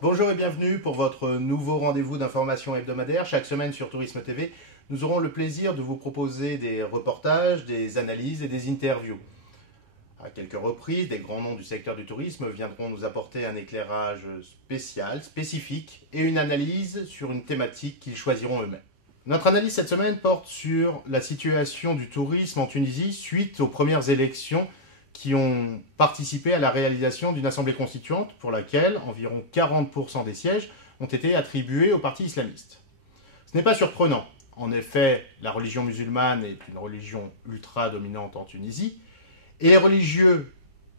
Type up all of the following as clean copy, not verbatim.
Bonjour et bienvenue pour votre nouveau rendez-vous d'information hebdomadaire. Chaque semaine sur Tourisme TV, nous aurons le plaisir de vous proposer des reportages, des analyses et des interviews. À quelques reprises, des grands noms du secteur du tourisme viendront nous apporter un éclairage spécial, spécifique et une analyse sur une thématique qu'ils choisiront eux-mêmes. Notre analyse cette semaine porte sur la situation du tourisme en Tunisie suite aux premières élections qui ont participé à la réalisation d'une assemblée constituante pour laquelle environ 40% des sièges ont été attribués aux partis islamistes. Ce n'est pas surprenant. En effet, la religion musulmane est une religion ultra-dominante en Tunisie et les religieux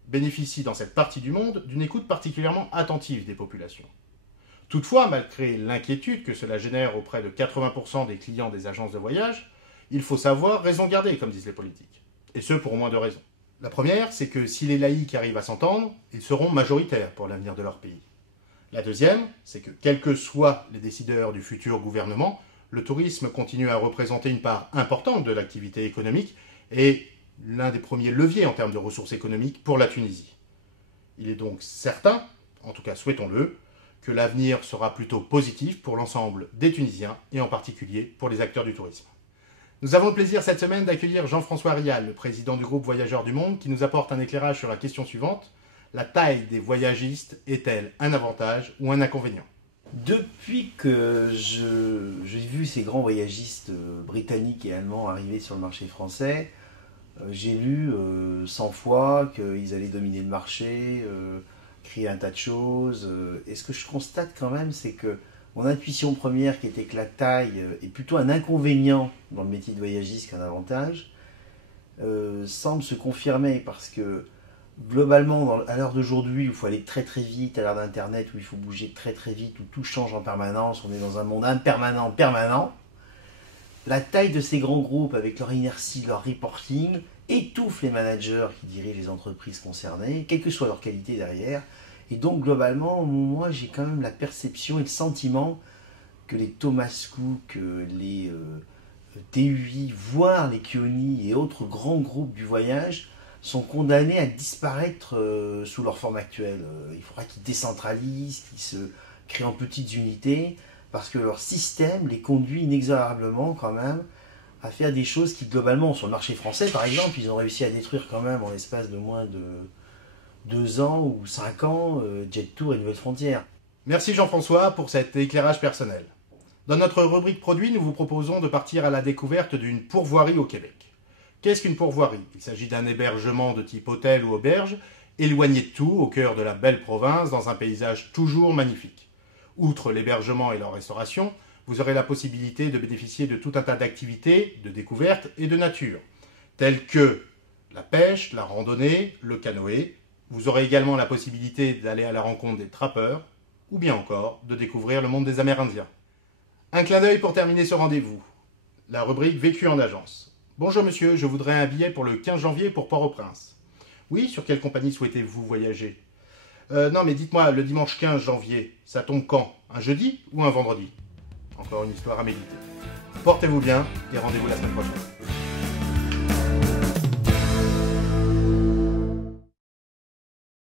bénéficient dans cette partie du monde d'une écoute particulièrement attentive des populations. Toutefois, malgré l'inquiétude que cela génère auprès de 80% des clients des agences de voyage, il faut savoir raison garder, comme disent les politiques. Et ce, pour au moins deux raisons. La première, c'est que si les laïcs arrivent à s'entendre, ils seront majoritaires pour l'avenir de leur pays. La deuxième, c'est que quels que soient les décideurs du futur gouvernement, le tourisme continue à représenter une part importante de l'activité économique et l'un des premiers leviers en termes de ressources économiques pour la Tunisie. Il est donc certain, en tout cas souhaitons-le, que l'avenir sera plutôt positif pour l'ensemble des Tunisiens et en particulier pour les acteurs du tourisme. Nous avons le plaisir cette semaine d'accueillir Jean-François Rial, le président du groupe Voyageurs du Monde, qui nous apporte un éclairage sur la question suivante. La taille des voyagistes est-elle un avantage ou un inconvénient? Depuis que j'ai vu ces grands voyagistes britanniques et allemands arriver sur le marché français, j'ai lu 100 fois qu'ils allaient dominer le marché, créer un tas de choses. Et ce que je constate quand même, c'est que mon intuition première, qui était que la taille est plutôt un inconvénient dans le métier de voyagiste qu'un avantage, semble se confirmer parce que globalement, à l'heure d'aujourd'hui, où il faut aller très très vite, à l'heure d'Internet, où il faut bouger très très vite, où tout change en permanence, on est dans un monde permanent, la taille de ces grands groupes, avec leur inertie, leur reporting, étouffe les managers qui dirigent les entreprises concernées, quelle que soit leur qualité derrière. Et donc, globalement, moi, j'ai quand même la perception et le sentiment que les Thomas Cook, les TUI, voire les Kioni et autres grands groupes du voyage sont condamnés à disparaître sous leur forme actuelle. Il faudra qu'ils décentralisent, qu'ils se créent en petites unités, parce que leur système les conduit inexorablement quand même à faire des choses qui, globalement, sur le marché français, par exemple, ils ont réussi à détruire quand même en l'espace de moins de 2 ans ou 5 ans, Jet Tour et Nouvelles Frontières. Merci Jean-François pour cet éclairage personnel. Dans notre rubrique produit, nous vous proposons de partir à la découverte d'une pourvoirie au Québec. Qu'est-ce qu'une pourvoirie? Il s'agit d'un hébergement de type hôtel ou auberge, éloigné de tout, au cœur de la belle province, dans un paysage toujours magnifique. Outre l'hébergement et la restauration, vous aurez la possibilité de bénéficier de tout un tas d'activités, de découvertes et de nature, telles que la pêche, la randonnée, le canoë. Vous aurez également la possibilité d'aller à la rencontre des trappeurs, ou bien encore de découvrir le monde des Amérindiens. Un clin d'œil pour terminer ce rendez-vous. La rubrique Vécu en agence. Bonjour monsieur, je voudrais un billet pour le 15 janvier pour Port-au-Prince. Oui, sur quelle compagnie souhaitez-vous voyager? Non mais dites-moi, le dimanche 15 janvier, ça tombe quand? Un jeudi ou un vendredi? Encore une histoire à méditer. Portez-vous bien et rendez-vous la semaine prochaine.